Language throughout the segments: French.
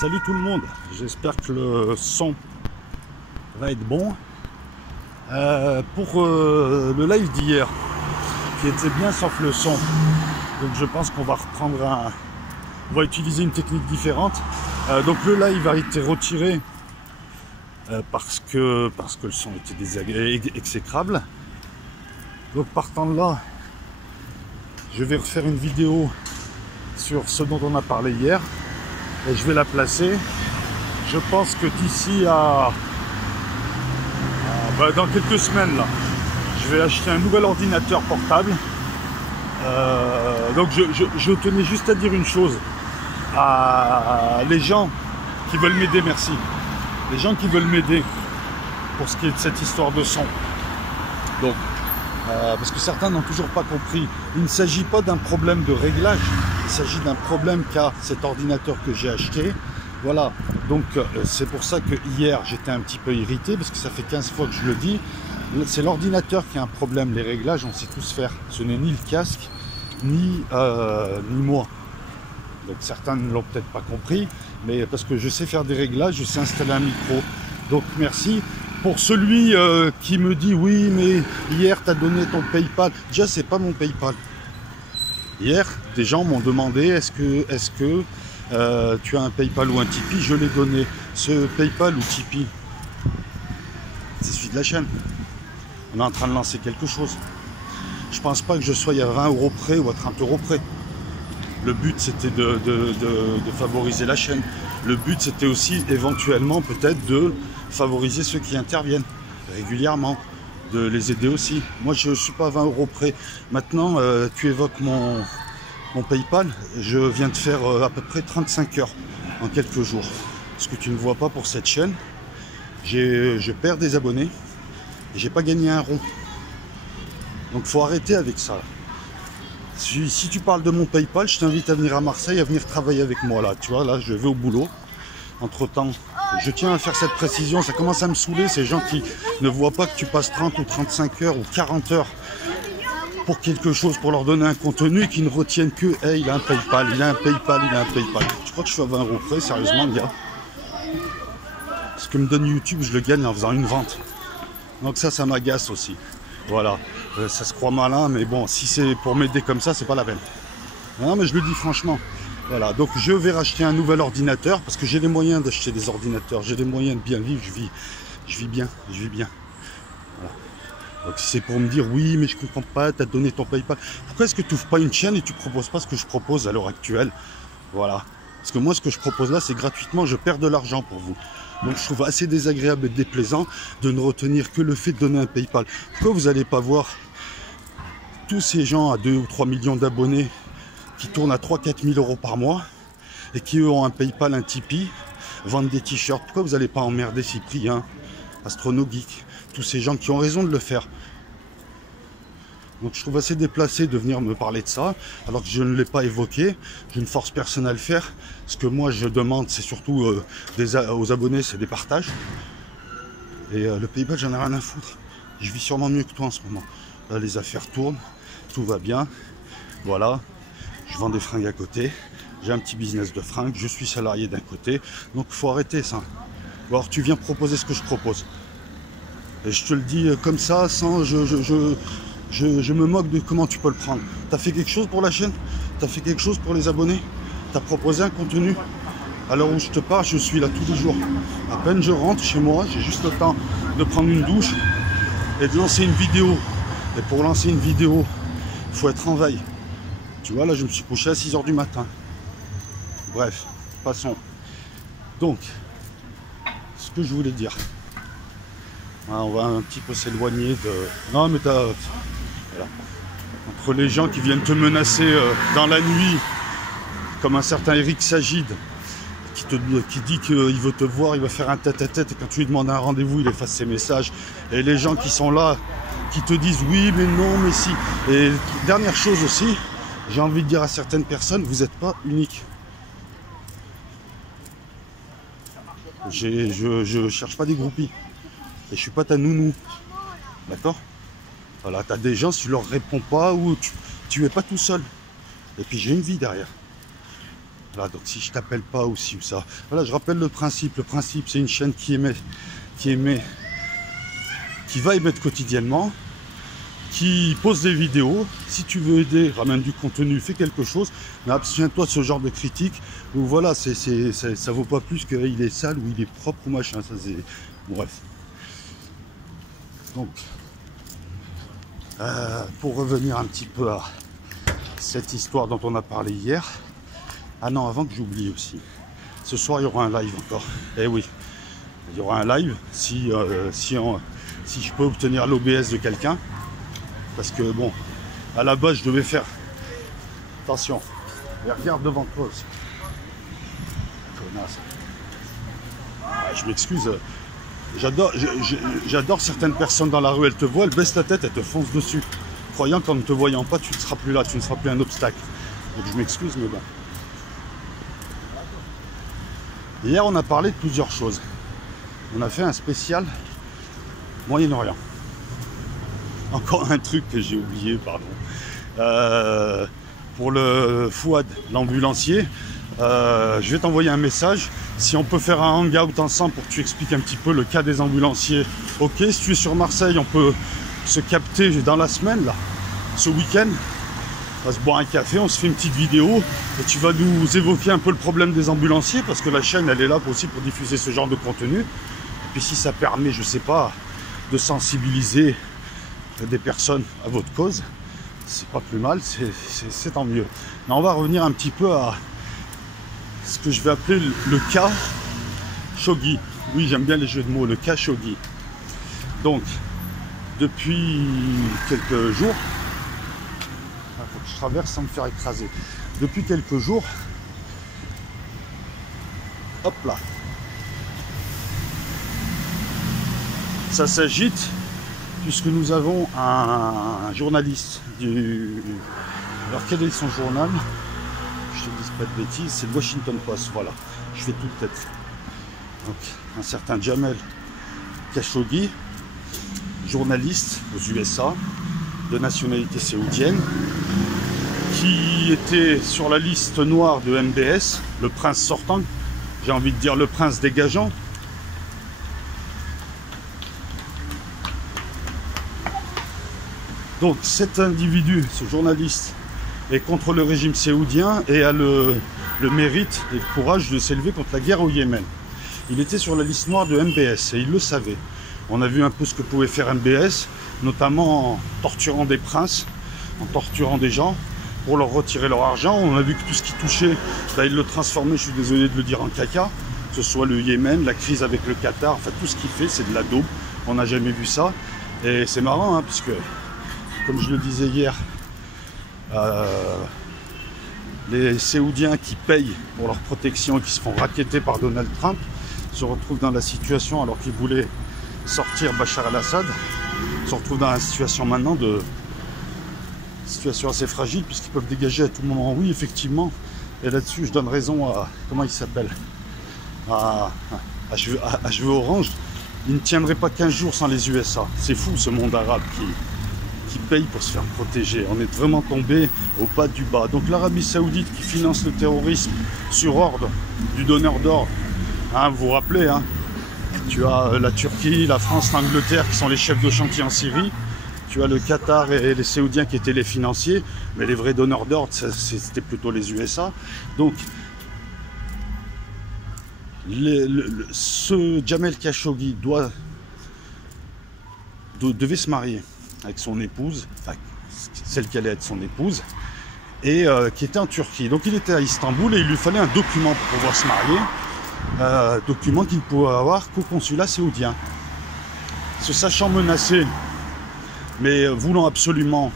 Salut tout le monde, j'espère que le son va être bon. Pour le live d'hier, qui était bien sauf le son, donc je pense qu'on va reprendre on va utiliser une technique différente. Donc le live a été retiré parce que le son était exécrable. Donc partant de là, je vais refaire une vidéo sur ce dont on a parlé hier. Et je vais la placer. Je pense que d'ici dans quelques semaines là, je vais acheter un nouvel ordinateur portable. Donc je tenais juste à dire une chose à les gens qui veulent m'aider, merci. Les gens qui veulent m'aider pour ce qui est de cette histoire de son. Donc parce que certains n'ont toujours pas compris. Il ne s'agit pas d'un problème de réglage, il s'agit d'un problème qu'a cet ordinateur que j'ai acheté. Voilà, donc c'est pour ça que hier j'étais un petit peu irrité, parce que ça fait 15 fois que je le dis. C'est l'ordinateur qui a un problème, les réglages on sait tous faire. Ce n'est ni le casque, ni moi. Donc certains ne l'ont peut-être pas compris, mais parce que je sais faire des réglages, je sais installer un micro. Donc merci. Pour celui qui me dit oui mais hier tu as donné ton PayPal, déjà c'est pas mon PayPal. Hier des gens m'ont demandé est-ce que tu as un PayPal ou un Tipeee, je l'ai donné. Ce PayPal ou Tipeee, c'est celui de la chaîne. On est en train de lancer quelque chose. Je pense pas que je sois à 20 € près ou à 30 € près. Le but c'était de favoriser la chaîne. Le but c'était aussi éventuellement peut-être de favoriser ceux qui interviennent régulièrement, de les aider aussi. Moi je ne suis pas à 20 € près. Maintenant tu évoques mon PayPal, je viens de faire à peu près 35 heures en quelques jours. Ce que tu ne vois pas pour cette chaîne, je perds des abonnés et j'ai pas gagné un rond. Donc faut arrêter avec ça. Si tu parles de mon PayPal, je t'invite à venir à Marseille, à venir travailler avec moi là. Tu vois, là je vais au boulot. Entre temps, je tiens à faire cette précision, ça commence à me saouler, ces gens qui ne voient pas que tu passes 30 ou 35 heures ou 40 heures pour quelque chose, pour leur donner un contenu, et qui ne retiennent que hey, il a un PayPal, il a un PayPal, il a un PayPal. Je crois que je suis à 20 € près, sérieusement, le gars. Ce que me donne YouTube, je le gagne en faisant une vente. Donc ça m'agace aussi. Voilà, ça se croit malin, mais bon, si c'est pour m'aider comme ça, c'est pas la peine. Non, mais je le dis franchement. Voilà, donc je vais racheter un nouvel ordinateur parce que j'ai les moyens d'acheter des ordinateurs, j'ai les moyens de bien vivre, je vis bien. Voilà. Donc si c'est pour me dire oui mais je comprends pas, tu as donné ton PayPal, pourquoi est-ce que tu n'ouvres pas une chaîne et tu proposes pas ce que je propose à l'heure actuelle? Voilà, parce que moi ce que je propose là c'est gratuitement, je perds de l'argent pour vous. Donc je trouve assez désagréable et déplaisant de ne retenir que le fait de donner un PayPal. Pourquoi vous n'allez pas voir tous ces gens à 2 ou 3 millions d'abonnés qui tournent à 3-4 000 € par mois et qui eux ont un PayPal, un Tipeee, vendent des t-shirts? Pourquoi vous n'allez pas emmerder Cyprien, AstronoGeek, tous ces gens qui ont raison de le faire? Donc je trouve assez déplacé de venir me parler de ça alors que je ne l'ai pas évoqué. Je ne force personne à le faire. Ce que moi je demande c'est surtout aux abonnés, c'est des partages. Et le PayPal j'en ai rien à foutre. Je vis sûrement mieux que toi en ce moment. Là les affaires tournent, tout va bien. Voilà. Je vends des fringues à côté, j'ai un petit business de fringues, je suis salarié d'un côté, donc il faut arrêter ça. Alors tu viens proposer ce que je propose. Et je te le dis comme ça, sans je me moque de comment tu peux le prendre. Tu as fait quelque chose pour la chaîne? Tu as fait quelque chose pour les abonnés? Tu as proposé un contenu? À l'heure où je te parle, je suis là tous les jours. À peine je rentre chez moi, j'ai juste le temps de prendre une douche et de lancer une vidéo. Et pour lancer une vidéo, il faut être en veille. Tu vois, là, je me suis couché à 6 h du matin. Bref, passons. Donc, ce que je voulais dire. On va un petit peu s'éloigner de... Non, mais t'as... Voilà. Entre les gens qui viennent te menacer dans la nuit, comme un certain Eric Sagid, qui dit qu'il veut te voir, il va faire un tête-à-tête, et quand tu lui demandes un rendez-vous, il efface ses messages. Et les gens qui sont là, qui te disent oui, mais non, mais si. Et dernière chose aussi, j'ai envie de dire à certaines personnes, vous n'êtes pas unique. Je cherche pas des groupies. Et je suis pas ta nounou. D'accord? Voilà, tu as des gens, si tu leur réponds pas, ou tu es pas tout seul. Et puis j'ai une vie derrière. Voilà, donc si je t'appelle pas ou si ou ça. Voilà, je rappelle le principe. Le principe, c'est une chaîne qui va émettre quotidiennement, qui pose des vidéos. Si tu veux aider, ramène du contenu, fais quelque chose, mais abstiens-toi de ce genre de critique où voilà, ça vaut pas plus qu'il est sale ou il est propre ou machin. Ça, c'est... Bref. Donc, pour revenir un petit peu à cette histoire dont on a parlé hier. Ah non, avant que j'oublie aussi. Ce soir, il y aura un live encore. Eh oui, il y aura un live si je peux obtenir l'OBS de quelqu'un. Parce que bon, à la base, je devais faire... Attention, et regarde devant toi aussi. Connasse. Ah, je m'excuse. J'adore certaines personnes dans la rue, elles te voient, elles baissent ta tête, elles te foncent dessus. Croyant qu'en ne te voyant pas, tu ne seras plus là, tu ne seras plus un obstacle. Donc je m'excuse, mais bon. Hier, on a parlé de plusieurs choses. On a fait un spécial Moyen-Orient. Encore un truc que j'ai oublié, pardon. Pour le Fouad, l'ambulancier, je vais t'envoyer un message. Si on peut faire un hangout ensemble pour que tu expliques un petit peu le cas des ambulanciers, ok. Si tu es sur Marseille, on peut se capter dans la semaine, là, ce week-end. On va se boire un café, on se fait une petite vidéo et tu vas nous évoquer un peu le problème des ambulanciers parce que la chaîne, elle est là aussi pour diffuser ce genre de contenu. Et puis si ça permet, je sais pas, de sensibiliser des personnes à votre cause, c'est pas plus mal, c'est tant mieux. Mais on va revenir un petit peu à ce que je vais appeler le cas Khashoggi. Oui, j'aime bien les jeux de mots, le cas Khashoggi. Donc, depuis quelques jours, il faut que je traverse sans me faire écraser. Depuis quelques jours, hop là, ça s'agite puisque nous avons un journaliste du... Alors quel est son journal? Je te dis pas de bêtises, c'est le Washington Post, voilà. Je fais toute tête. Donc un certain Jamel Khashoggi, journaliste aux USA, de nationalité saoudienne, qui était sur la liste noire de MBS, le prince sortant, j'ai envie de dire le prince dégageant. Donc cet individu, ce journaliste, est contre le régime saoudien et a le mérite et le courage de s'élever contre la guerre au Yémen. Il était sur la liste noire de MBS et il le savait. On a vu un peu ce que pouvait faire MBS, notamment en torturant des princes, en torturant des gens pour leur retirer leur argent. On a vu que tout ce qui touchait, là, il le transformait, je suis désolé de le dire, en caca, que ce soit le Yémen, la crise avec le Qatar, enfin tout ce qu'il fait, c'est de la daube. On n'a jamais vu ça. Et c'est marrant, hein, puisque, comme je le disais hier, les Saoudiens qui payent pour leur protection et qui se font racketter par Donald Trump se retrouvent dans la situation, alors qu'ils voulaient sortir Bachar el-Assad, se retrouvent dans la situation maintenant de situation assez fragile puisqu'ils peuvent dégager à tout moment. Oui, effectivement, et là-dessus je donne raison à, comment il s'appelle, à cheveux orange. Il ne tiendrait pas 15 jours sans les USA. C'est fou ce monde arabe qui paye pour se faire protéger. On est vraiment tombé au bas du bas. Donc l'Arabie Saoudite qui finance le terrorisme sur ordre du donneur d'ordre. Hein, vous vous rappelez, hein, tu as la Turquie, la France, l'Angleterre qui sont les chefs de chantier en Syrie. Tu as le Qatar et les Saoudiens qui étaient les financiers. Mais les vrais donneurs d'ordre, c'était plutôt les USA. Donc, ce Jamel Khashoggi devait se marier avec son épouse, enfin celle qui allait être son épouse, et qui était en Turquie. Donc il était à Istanbul et il lui fallait un document pour pouvoir se marier, document qu'il pouvait avoir qu'au consulat saoudien. Se sachant menacé, mais voulant absolument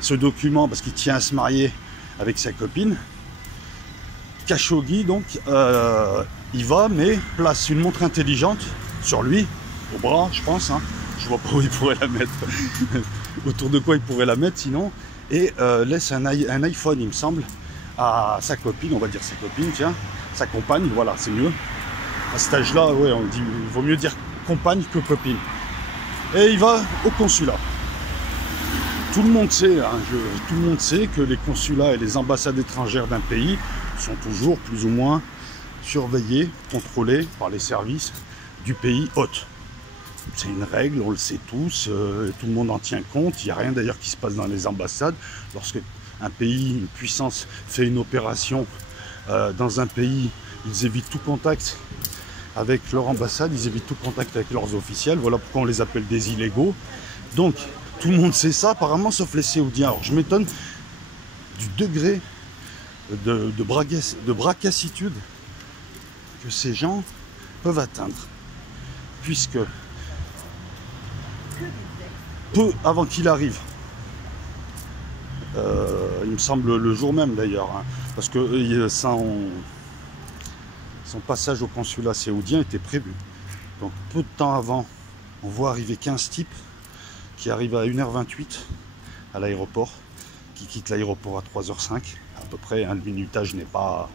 ce document parce qu'il tient à se marier avec sa copine, Khashoggi donc il va, mais place une montre intelligente sur lui, au bras je pense, hein. Je vois pas où il pourrait la mettre, autour de quoi il pourrait la mettre sinon, et laisse un iPhone il me semble à sa copine, on va dire sa copine, tiens, sa compagne, voilà c'est mieux. À cet âge là, ouais, on dit, il vaut mieux dire compagne que copine. Et il va au consulat. Tout le monde sait, hein, tout le monde sait que les consulats et les ambassades étrangères d'un pays sont toujours plus ou moins surveillés, contrôlés par les services du pays hôte. C'est une règle, on le sait tous, tout le monde en tient compte. Il n'y a rien d'ailleurs qui se passe dans les ambassades. Lorsque un pays, une puissance fait une opération dans un pays, ils évitent tout contact avec leur ambassade, ils évitent tout contact avec leurs officiels. Voilà pourquoi on les appelle des illégaux. Donc, tout le monde sait ça, apparemment, sauf les Saoudiens. Alors, je m'étonne du degré de bracassitude que ces gens peuvent atteindre. Puisque, peu avant qu'il arrive, il me semble le jour même d'ailleurs, hein, parce que son passage au consulat saoudien était prévu. Donc peu de temps avant, on voit arriver 15 types qui arrivent à 1h28 à l'aéroport, qui quittent l'aéroport à 3h05 à peu près, hein, le minutage n'est pas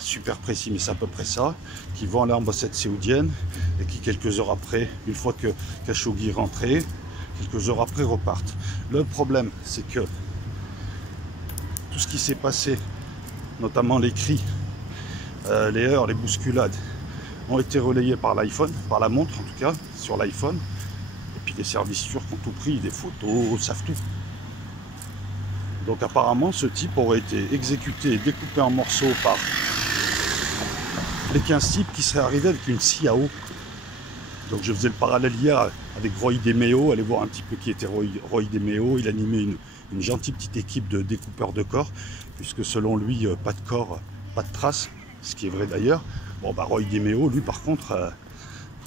super précis, mais c'est à peu près ça, qui vont à l'ambassade saoudienne et qui quelques heures après, une fois que Khashoggi est rentré, quelques heures après repartent. Le problème, c'est que tout ce qui s'est passé, notamment les cris, les heurts, les bousculades, ont été relayés par l'iPhone, par la montre en tout cas, sur l'iPhone. Et puis les services turcs ont tout pris, des photos, savent tout. Donc apparemment, ce type aurait été exécuté et découpé en morceaux par les 15 types qui seraient arrivés avec une scie à eau. Donc je faisais le parallèle hier avec Roy DeMeo, allez voir un petit peu qui était Roy DeMeo. Il animait une gentille petite équipe de découpeurs de corps, puisque selon lui, pas de corps, pas de traces, ce qui est vrai d'ailleurs. Bon bah Roy DeMeo, lui par contre,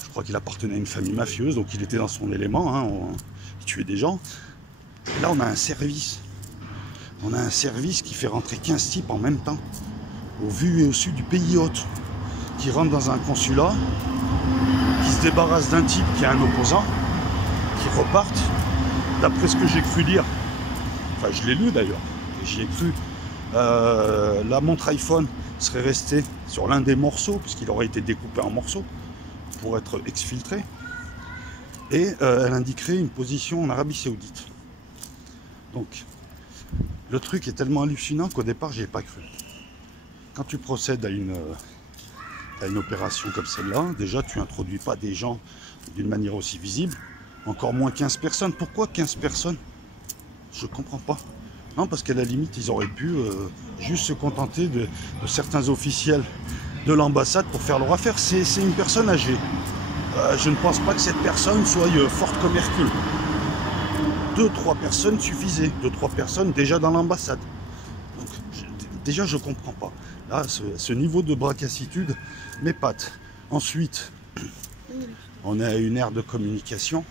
je crois qu'il appartenait à une famille mafieuse, donc il était dans son élément, hein, il tuait des gens. Et là on a un service. On a un service qui fait rentrer 15 types en même temps, au vu et au su du pays hôte, qui rentrent dans un consulat, qui se débarrassent d'un type qui est un opposant, qui repartent. D'après ce que j'ai cru lire, enfin je l'ai lu d'ailleurs, et j'y ai cru, la montre iPhone serait restée sur l'un des morceaux, puisqu'il aurait été découpé en morceaux, pour être exfiltré, et elle indiquerait une position en Arabie Saoudite. Donc, le truc est tellement hallucinant qu'au départ, j'y ai pas cru. Quand tu procèdes à une opération comme celle-là, déjà, tu introduis pas des gens d'une manière aussi visible, encore moins 15 personnes. Pourquoi 15 personnes? Je comprends pas. Non, parce qu'à la limite, ils auraient pu juste se contenter de certains officiels de l'ambassade pour faire leur affaire. C'est une personne âgée. Je ne pense pas que cette personne soit forte comme Hercule. 2-3 personnes suffisaient. 2-3 personnes déjà dans l'ambassade. Donc, déjà, je comprends pas. Là, ce niveau de bracassitude m'épate. Ensuite, on est à une ère de communication.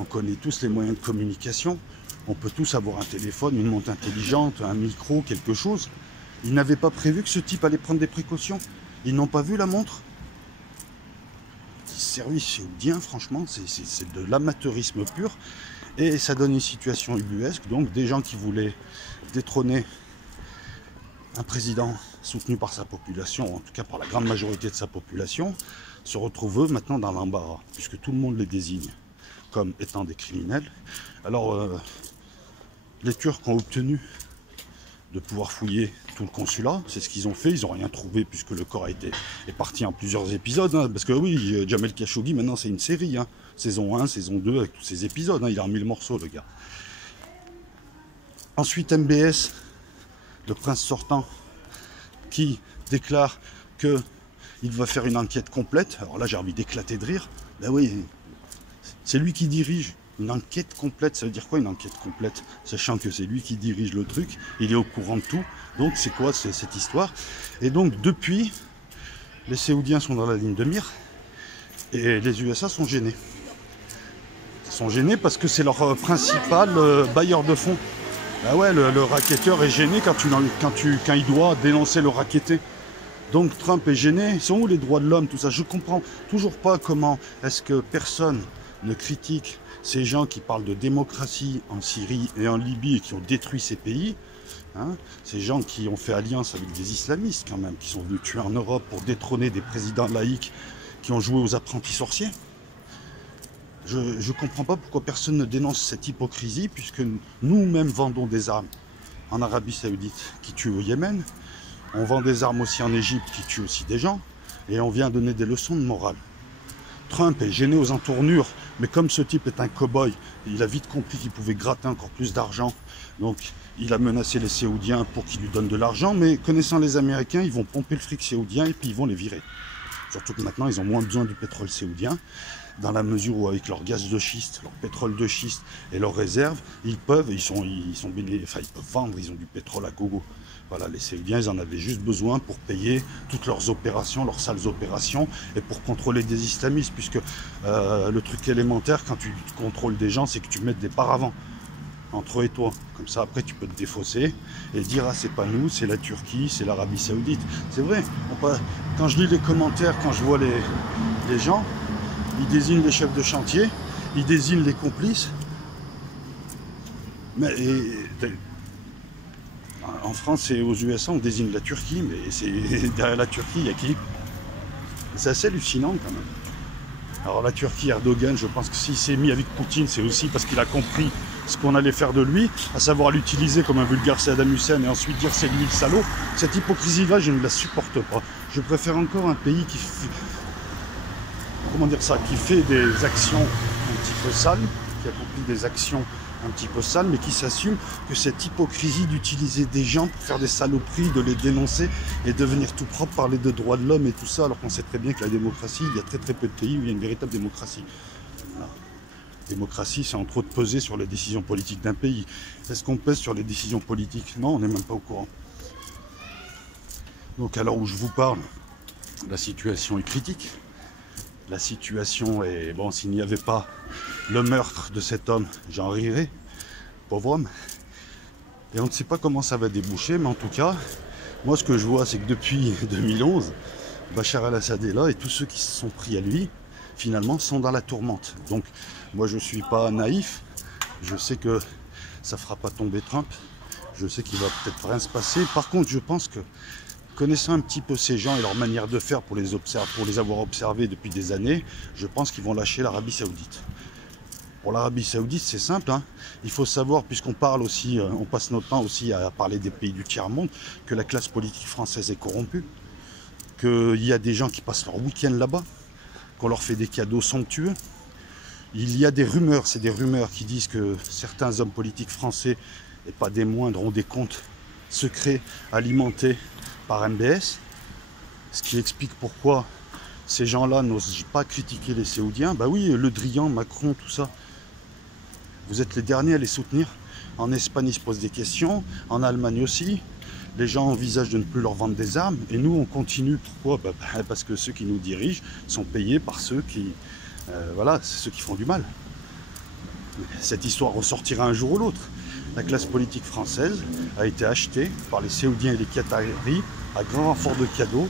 On connaît tous les moyens de communication. On peut tous avoir un téléphone, une montre intelligente, un micro, quelque chose. Ils n'avaient pas prévu que ce type allait prendre des précautions. Ils n'ont pas vu la montre. Service saoudien, franchement, c'est de l'amateurisme pur. Et ça donne une situation ubuesque. Donc des gens qui voulaient détrôner un président soutenu par sa population, en tout cas par la grande majorité de sa population, se retrouvent eux maintenant dans l'embarras, puisque tout le monde les désigne comme étant des criminels. Alors les Turcs ont obtenu de pouvoir fouiller tout le consulat, c'est ce qu'ils ont fait, ils n'ont rien trouvé puisque le corps est parti en plusieurs épisodes, hein, parce que oui, Jamel Khashoggi maintenant c'est une série, hein, saison 1, saison 2, avec tous ces épisodes, hein, il a remis le morceau le gars. Ensuite MBS, le prince sortant, qui déclare qu'il va faire une enquête complète. Alors là j'ai envie d'éclater de rire, ben oui, c'est lui qui dirige. Une enquête complète, ça veut dire quoi une enquête complète? Sachant que c'est lui qui dirige le truc, il est au courant de tout. Donc c'est quoi cette histoire? Et donc depuis, les Saoudiens sont dans la ligne de mire et les USA sont gênés. Ils sont gênés parce que c'est leur principal bailleur de fonds. Ben ouais, le racketteur est gêné quand il doit dénoncer le racketté. Donc Trump est gêné. Ils sont où les droits de l'homme, tout ça? Je comprends toujours pas comment est-ce que personne ne critique ces gens qui parlent de démocratie en Syrie et en Libye et qui ont détruit ces pays, hein, ces gens qui ont fait alliance avec des islamistes quand même, qui sont venus tuer en Europe pour détrôner des présidents laïcs qui ont joué aux apprentis sorciers. Je ne comprends pas pourquoi personne ne dénonce cette hypocrisie, puisque nous-mêmes vendons des armes en Arabie Saoudite qui tuent au Yémen, On vend des armes aussi en Égypte qui tuent aussi des gens. Et on vient donner des leçons de morale. Trump est gêné aux entournures, mais comme ce type est un cow-boy, il a vite compris qu'il pouvait gratter encore plus d'argent. Donc il a menacé les Saoudiens pour qu'ils lui donnent de l'argent, mais connaissant les Américains, ils vont pomper le fric saoudien et puis ils vont les virer. Surtout que maintenant, ils ont moins besoin du pétrole saoudien, dans la mesure où avec leur gaz de schiste, leur pétrole de schiste et leurs réserves, ils peuvent vendre, ils ont du pétrole à gogo. Voilà, les Saoudiens, ils en avaient juste besoin pour payer toutes leurs opérations, leurs sales opérations, et pour contrôler des islamistes, puisque le truc élémentaire, quand tu contrôles des gens, c'est que tu mettes des paravents entre eux et toi. Comme ça, après, tu peux te défausser et dire « Ah, c'est pas nous, c'est la Turquie, c'est l'Arabie Saoudite. » C'est vrai. Quand je lis les commentaires, quand je vois les gens, ils désignent les chefs de chantier, ils désignent les complices. Mais en France et aux USA, on désigne la Turquie, mais derrière la Turquie, il y a qui? C'est assez hallucinant quand même. Alors la Turquie, Erdogan, je pense que s'il s'est mis avec Poutine, c'est aussi parce qu'il a compris ce qu'on allait faire de lui, à savoir l'utiliser comme un vulgaire Saddam Hussein et ensuite dire c'est lui le salaud. Cette hypocrisie-là, je ne la supporte pas. Je préfère encore un pays qui fait des actions un petit peu sales, qui accomplit des actions un petit peu sales, mais qui s'assume que cette hypocrisie d'utiliser des gens pour faire des saloperies, de les dénoncer et devenir tout propre, parler de droits de l'homme et tout ça, alors qu'on sait très bien que la démocratie, il y a très peu de pays où il y a une véritable démocratie. Voilà. Démocratie, c'est entre autres peser sur les décisions politiques d'un pays. Est-ce qu'on pèse sur les décisions politiques? Non, on n'est même pas au courant. Donc à l'heure où je vous parle, la situation est critique. La situation est... Bon, s'il n'y avait pas le meurtre de cet homme, j'en rirais. Pauvre homme. Et on ne sait pas comment ça va déboucher, mais en tout cas, moi ce que je vois, c'est que depuis 2011, Bachar el-Assad est là et tous ceux qui se sont pris à lui, finalement, sont dans la tourmente. Donc, moi je ne suis pas naïf. Je sais que ça ne fera pas tomber Trump. Je sais qu'il va peut-être rien se passer. Par contre, je pense que connaissant un petit peu ces gens et leur manière de faire pour les avoir observés depuis des années, je pense qu'ils vont lâcher l'Arabie Saoudite. Pour l'Arabie Saoudite, c'est simple, hein. Il faut savoir, puisqu'on parle aussi, on passe notre temps aussi à parler des pays du tiers-monde, que la classe politique française est corrompue, qu'il y a des gens qui passent leur week-end là-bas, qu'on leur fait des cadeaux somptueux. Il y a des rumeurs, c'est des rumeurs qui disent que certains hommes politiques français, et pas des moindres, ont des comptes secrets alimentés par MBS, ce qui explique pourquoi ces gens-là n'osent pas critiquer les Saoudiens. Bah oui, Le Drian, Macron, tout ça. Vous êtes les derniers à les soutenir. En Espagne, ils se posent des questions. En Allemagne aussi. Les gens envisagent de ne plus leur vendre des armes. Et nous, on continue. Pourquoi? Parce que ceux qui nous dirigent sont payés par ceux qui... voilà, c'est ceux qui font du mal. Cette histoire ressortira un jour ou l'autre. La classe politique française a été achetée par les Saoudiens et les Qataris à grand renfort de cadeaux,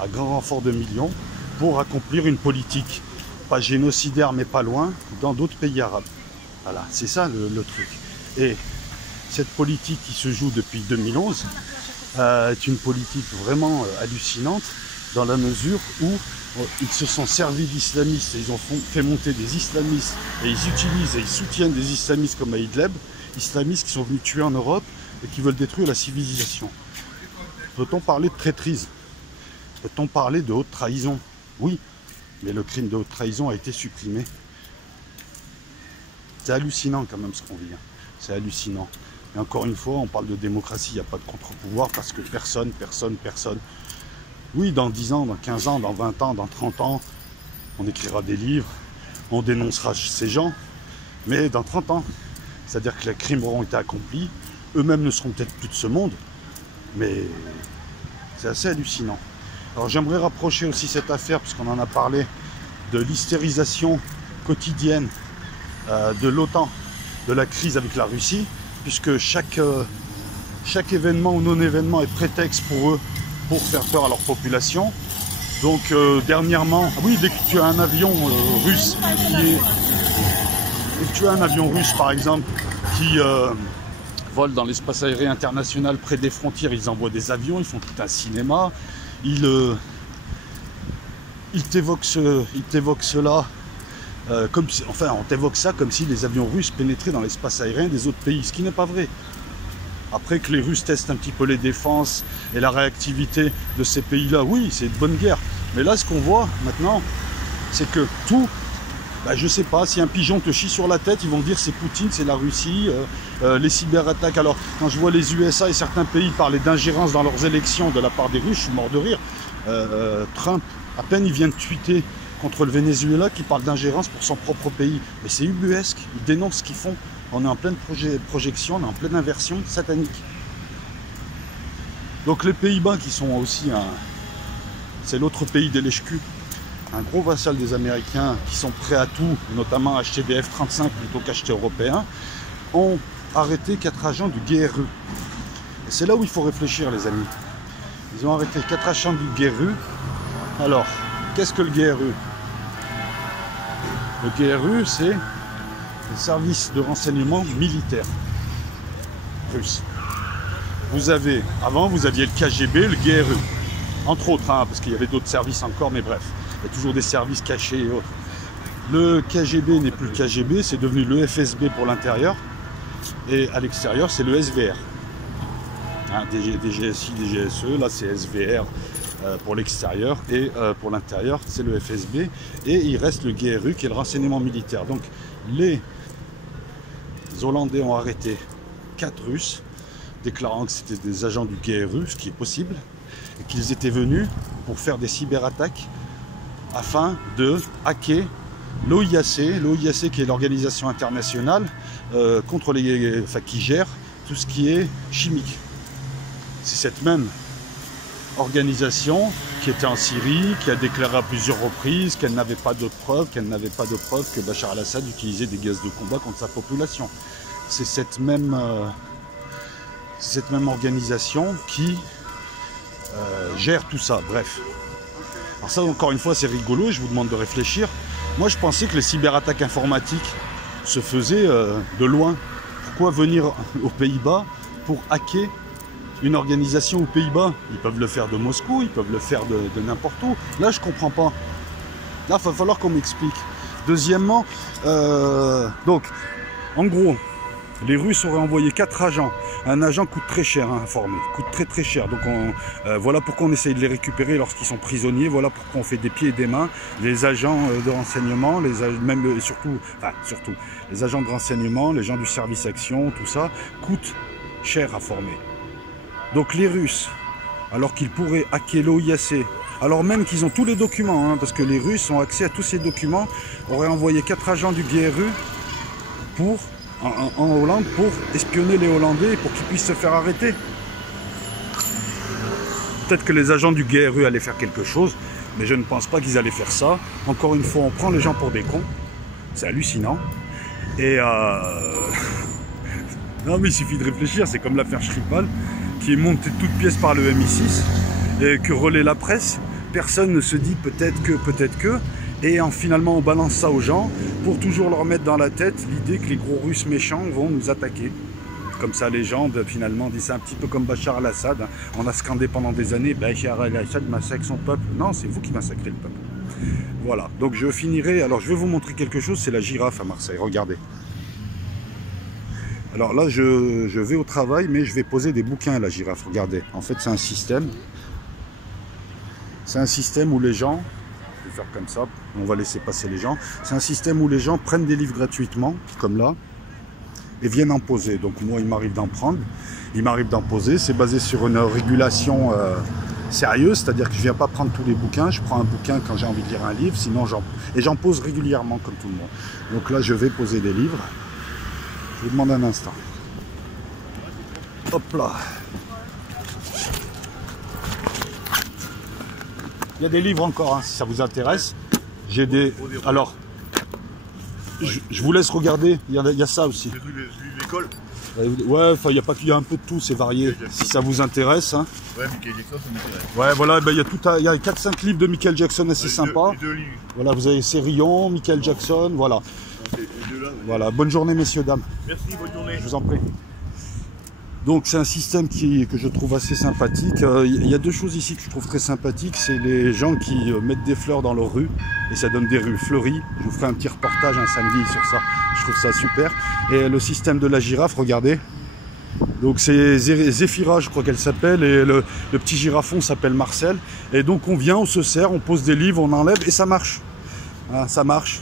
à grand renfort de millions, pour accomplir une politique, pas génocidaire mais pas loin, dans d'autres pays arabes. Voilà, c'est ça le truc. Et cette politique qui se joue depuis 2011 est une politique vraiment hallucinante, dans la mesure où ils se sont servis d'islamistes et ils ont fait monter des islamistes et ils utilisent et ils soutiennent des islamistes comme à Idlib, islamistes qui sont venus tuer en Europe et qui veulent détruire la civilisation. Peut-on parler de traîtrise? Peut-on parler de haute trahison? Oui, mais le crime de haute trahison a été supprimé. C'est hallucinant quand même ce qu'on vit. C'est hallucinant. Et encore une fois, on parle de démocratie, il n'y a pas de contre-pouvoir parce que personne. Oui, dans 10 ans, dans 15 ans, dans 20 ans, dans 30 ans, on écrira des livres, on dénoncera ces gens, mais dans 30 ans, c'est-à-dire que les crimes auront été accomplis, eux-mêmes ne seront peut-être plus de ce monde, mais c'est assez hallucinant. Alors j'aimerais rapprocher aussi cette affaire, puisqu'on en a parlé, de l'hystérisation quotidienne de l'OTAN, de la crise avec la Russie, puisque chaque événement ou non-événement est prétexte pour eux pour faire peur à leur population. Donc dernièrement, oui, dès que tu as un avion russe par exemple qui vole dans l'espace aérien international près des frontières, ils envoient des avions, ils font tout un cinéma, ils t'évoquent cela comme si, enfin on t'évoque ça comme si les avions russes pénétraient dans l'espace aérien des autres pays, ce qui n'est pas vrai. Après que les Russes testent un petit peu les défenses et la réactivité de ces pays-là, oui, c'est une bonne guerre. Mais là, ce qu'on voit maintenant, c'est que tout, je sais pas, si un pigeon te chie sur la tête, ils vont dire c'est Poutine, c'est la Russie, les cyberattaques. Alors, quand je vois les USA et certains pays parler d'ingérence dans leurs élections de la part des Russes, je suis mort de rire. Trump, à peine il vient de tweeter contre le Venezuela qui parle d'ingérence pour son propre pays. Mais c'est ubuesque, ils dénoncent ce qu'ils font. On est en pleine projection, on est en pleine inversion satanique. Donc les Pays-Bas qui sont aussi c'est l'autre pays des lèche-cul, un gros vassal des Américains qui sont prêts à tout, notamment à acheter des F-35 plutôt qu'acheter européens, ont arrêté 4 agents du GRU. Et c'est là où il faut réfléchir, les amis. Ils ont arrêté 4 agents du GRU. Alors, qu'est-ce que le GRU? Le GRU, c'est le service de renseignement militaire russe. Avant, vous aviez le KGB, le GRU, entre autres, parce qu'il y avait d'autres services encore, mais bref, il y a toujours des services cachés et autres. Le KGB n'est plus le KGB, c'est devenu le FSB pour l'intérieur, et à l'extérieur, c'est le SVR. DGSI, DGSE, là c'est SVR pour l'extérieur, et pour l'intérieur, c'est le FSB, et il reste le GRU qui est le renseignement militaire. Donc, les Hollandais ont arrêté 4 Russes, déclarant que c'était des agents du GRU, ce qui est possible, et qu'ils étaient venus pour faire des cyberattaques afin de hacker l'OIAC qui est l'organisation internationale qui gère tout ce qui est chimique. C'est cette même organisation qui était en Syrie, qui a déclaré à plusieurs reprises qu'elle n'avait pas de preuves, que Bachar al-Assad utilisait des gaz de combat contre sa population. C'est cette même organisation qui gère tout ça, bref. Alors ça, encore une fois, c'est rigolo et je vous demande de réfléchir. Moi, je pensais que les cyberattaques informatiques se faisaient de loin. Pourquoi venir aux Pays-Bas pour hacker une organisation aux Pays-Bas? Ils peuvent le faire de Moscou, ils peuvent le faire de n'importe où. Là, je comprends pas. Là, il va falloir qu'on m'explique. Deuxièmement, donc, en gros, les Russes auraient envoyé 4 agents. Un agent coûte très cher à former, coûte très cher. Donc voilà pourquoi on essaye de les récupérer lorsqu'ils sont prisonniers. Voilà pourquoi on fait des pieds et des mains. Les agents de renseignement, surtout les agents de renseignement, les gens du service action, tout ça, coûte cher à former. Donc les Russes, alors qu'ils pourraient hacker l'OIAC, alors même qu'ils ont tous les documents, parce que les Russes ont accès à tous ces documents, auraient envoyé 4 agents du GRU en Hollande pour espionner les Hollandais pour qu'ils puissent se faire arrêter. Peut-être que les agents du GRU allaient faire quelque chose, mais je ne pense pas qu'ils allaient faire ça. Encore une fois, on prend les gens pour des cons. C'est hallucinant. Et non, mais il suffit de réfléchir. C'est comme l'affaire Skripal, qui est montée de toutes pièces par le MI6 et que relaie la presse. Personne ne se dit peut-être que. Et finalement, on balance ça aux gens pour toujours leur mettre dans la tête l'idée que les gros Russes méchants vont nous attaquer. Comme ça, les gens, finalement, disent un petit peu comme Bachar al-Assad. On a scandé pendant des années, Bachar al-Assad massacre son peuple. Non, c'est vous qui massacrez le peuple. Voilà, donc je finirai. Alors, je vais vous montrer quelque chose, c'est la girafe à Marseille. Regardez. Alors là, je vais au travail, mais je vais poser des bouquins à la girafe. Regardez, en fait, c'est un système. C'est un système où les gens... Je vais faire comme ça, on va laisser passer les gens. C'est un système où les gens prennent des livres gratuitement, comme là, et viennent en poser. Donc moi, il m'arrive d'en prendre, il m'arrive d'en poser. C'est basé sur une régulation sérieuse, c'est-à-dire que je ne viens pas prendre tous les bouquins. Je prends un bouquin quand j'ai envie de lire un livre, sinon j'en pose régulièrement, comme tout le monde. Donc là, je vais poser des livres. Je vous demande un instant. Hop là. Il y a des livres encore, si ça vous intéresse. J'ai des... Alors, je vous laisse regarder. Il y a ça aussi. L'école. Ouais, enfin, il y a un peu de tout, c'est varié. Si ça vous intéresse. Hein. Ouais, Michael Jackson, ça m'intéresse. Ouais, voilà, il y a 4-5 livres de Michael Jackson assez sympas. Voilà, vous avez Cérillon, Michael Jackson, voilà. Voilà, bonne journée, messieurs, dames. Merci, bonne journée. Je vous en prie. Donc c'est un système que je trouve assez sympathique. Il y a 2 choses ici que je trouve très sympathiques. C'est les gens qui mettent des fleurs dans leurs rues et ça donne des rues fleuries. Je vous ferai un petit reportage un samedi sur ça. Je trouve ça super. Et le système de la girafe, regardez. Donc c'est Zéphira, je crois qu'elle s'appelle, et le petit girafon s'appelle Marcel. Et donc on vient, on se sert, on pose des livres, on enlève, et ça marche. Hein, ça marche,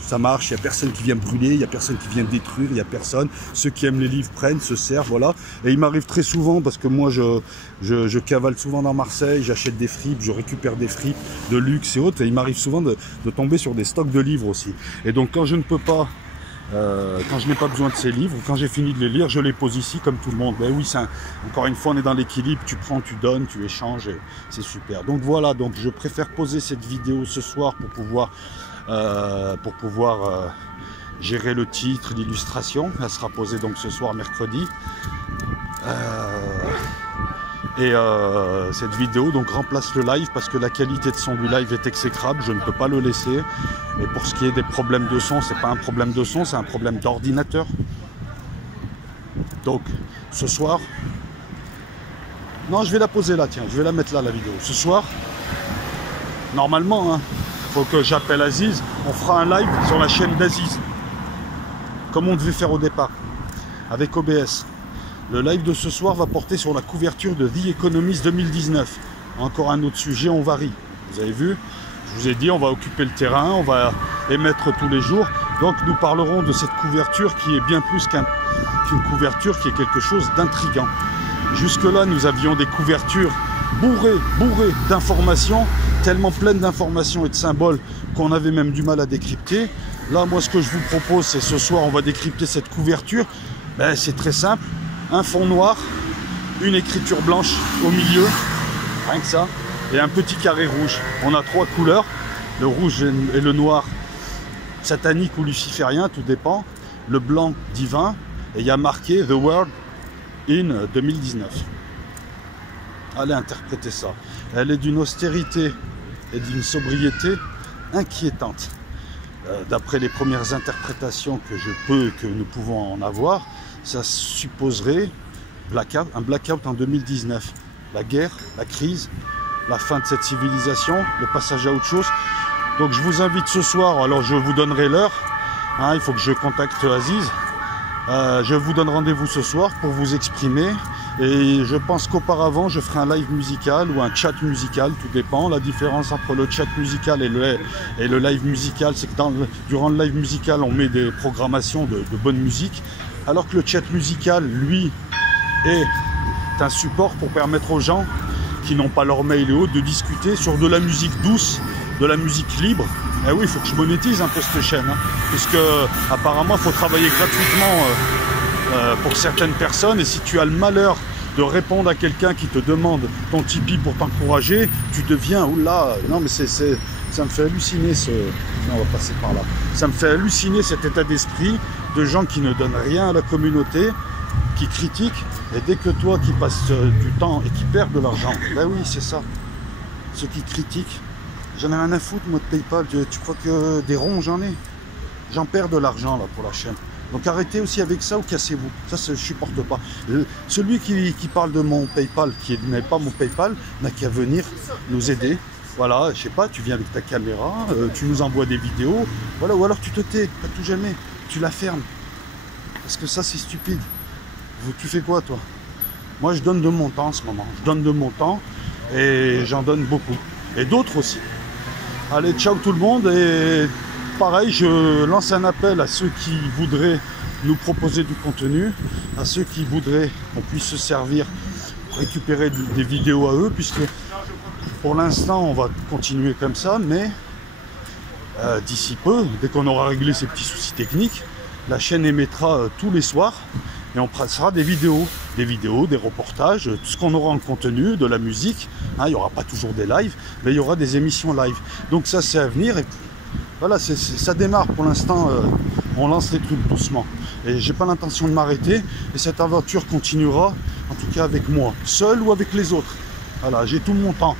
il n'y a personne qui vient brûler, il n'y a personne qui vient détruire, il n'y a personne. Ceux qui aiment les livres prennent, se servent, voilà. Et il m'arrive très souvent, parce que moi je cavale souvent dans Marseille, j'achète des fripes, je récupère des fripes de luxe et autres, et il m'arrive souvent de tomber sur des stocks de livres aussi. Et donc quand je ne peux pas, quand je n'ai pas besoin de ces livres, quand j'ai fini de les lire, je les pose ici comme tout le monde. Ben oui, encore une fois, on est dans l'équilibre, tu prends, tu donnes, tu échanges, et c'est super. Donc voilà, donc je préfère poser cette vidéo ce soir pour pouvoir gérer le titre, l'illustration. Elle sera posée donc ce soir, mercredi. Cette vidéo donc remplace le live parce que la qualité de son du live est exécrable, je ne peux pas le laisser. Et pour ce qui est des problèmes de son, c'est pas un problème de son, c'est un problème d'ordinateur. Donc ce soir, non, je vais la poser là, tiens, je vais la mettre là, la vidéo. Ce soir, normalement, hein, faut que j'appelle Aziz, on fera un live sur la chaîne d'Aziz, comme on devait faire au départ, avec OBS. Le live de ce soir va porter sur la couverture de The Economist 2019. Encore un autre sujet, on varie. Vous avez vu, je vous ai dit, on va occuper le terrain, on va émettre tous les jours. Donc nous parlerons de cette couverture qui est bien plus qu'une couverture, qui est quelque chose d'intriguant. Jusque-là, nous avions des couvertures bourrées d'informations, tellement pleines d'informations et de symboles qu'on avait même du mal à décrypter. Là, moi, ce que je vous propose, c'est ce soir, on va décrypter cette couverture. Ben, c'est très simple. Un fond noir, une écriture blanche au milieu, rien que ça, et un petit carré rouge. On a trois couleurs, le rouge et le noir satanique ou luciférien, tout dépend. Le blanc divin, et il y a marqué The World in 2019. Allez interpréter ça. Elle est d'une austérité et d'une sobriété inquiétante. D'après les premières interprétations que nous pouvons en avoir, ça supposerait un blackout en 2019. La guerre, la crise, la fin de cette civilisation, le passage à autre chose. Donc je vous invite ce soir, alors je vous donnerai l'heure, hein, il faut que je contacte Aziz. Je vous donne rendez-vous ce soir pour vous exprimer. Et je pense qu'auparavant, je ferai un live musical ou un chat musical, tout dépend. La différence entre le chat musical et le live musical, c'est que durant le live musical, on met des programmations de bonne musique, alors que le chat musical, lui, est un support pour permettre aux gens qui n'ont pas leur mail et autres de discuter sur de la musique douce, de la musique libre. Et oui, il faut que je monétise un peu cette chaîne, hein, puisque apparemment, il faut travailler gratuitement pour certaines personnes, et si tu as le malheur de répondre à quelqu'un qui te demande ton Tipeee pour t'encourager, tu deviens, oula, non mais ça me fait halluciner on va passer par là. Ça me fait halluciner cet état d'esprit de gens qui ne donnent rien à la communauté, qui critiquent, et dès que toi qui passes du temps et qui perds de l'argent, ben oui, c'est ça. Ceux qui critiquent, j'en ai rien à foutre moi de PayPal, tu crois que des ronds j'en ai? J'en perds de l'argent là pour la chaîne. Donc arrêtez aussi avec ça ou cassez-vous. Ça, je ne supporte pas. Celui qui parle de mon PayPal, qui n'est pas mon PayPal, n'a qu'à venir nous aider. Voilà, je sais pas, tu viens avec ta caméra, tu nous envoies des vidéos, voilà, ou alors tu te tais, à tout jamais, tu la fermes. Parce que ça, c'est stupide. Tu fais quoi, toi? Moi, je donne de mon temps en ce moment. Je donne de mon temps et j'en donne beaucoup. Et d'autres aussi. Allez, ciao tout le monde, et pareil, je lance un appel à ceux qui voudraient nous proposer du contenu, à ceux qui voudraient qu'on puisse se servir pour récupérer des vidéos à eux, puisque pour l'instant on va continuer comme ça, mais d'ici peu, dès qu'on aura réglé ces petits soucis techniques, la chaîne émettra tous les soirs et on passera des vidéos, des reportages, tout ce qu'on aura en contenu, de la musique, hein, il n'y aura pas toujours des lives, mais il y aura des émissions live. Donc ça, c'est à venir, et voilà, ça démarre pour l'instant, on lance les trucs doucement. Et j'ai pas l'intention de m'arrêter, et cette aventure continuera, en tout cas avec moi, seul ou avec les autres. Voilà, j'ai tout mon temps.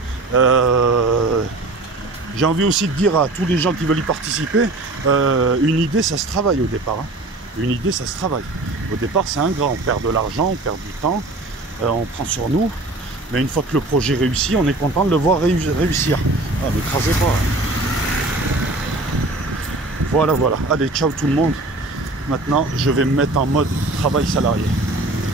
J'ai envie aussi de dire à tous les gens qui veulent y participer, une idée, ça se travaille au départ. Hein. Une idée, ça se travaille. Au départ, c'est ingrat, on perd de l'argent, on perd du temps, on prend sur nous. Mais une fois que le projet réussit, on est content de le voir réussir. Ah, n'écrasez pas. Voilà, voilà. Allez, ciao tout le monde. Maintenant, je vais me mettre en mode travail salarié.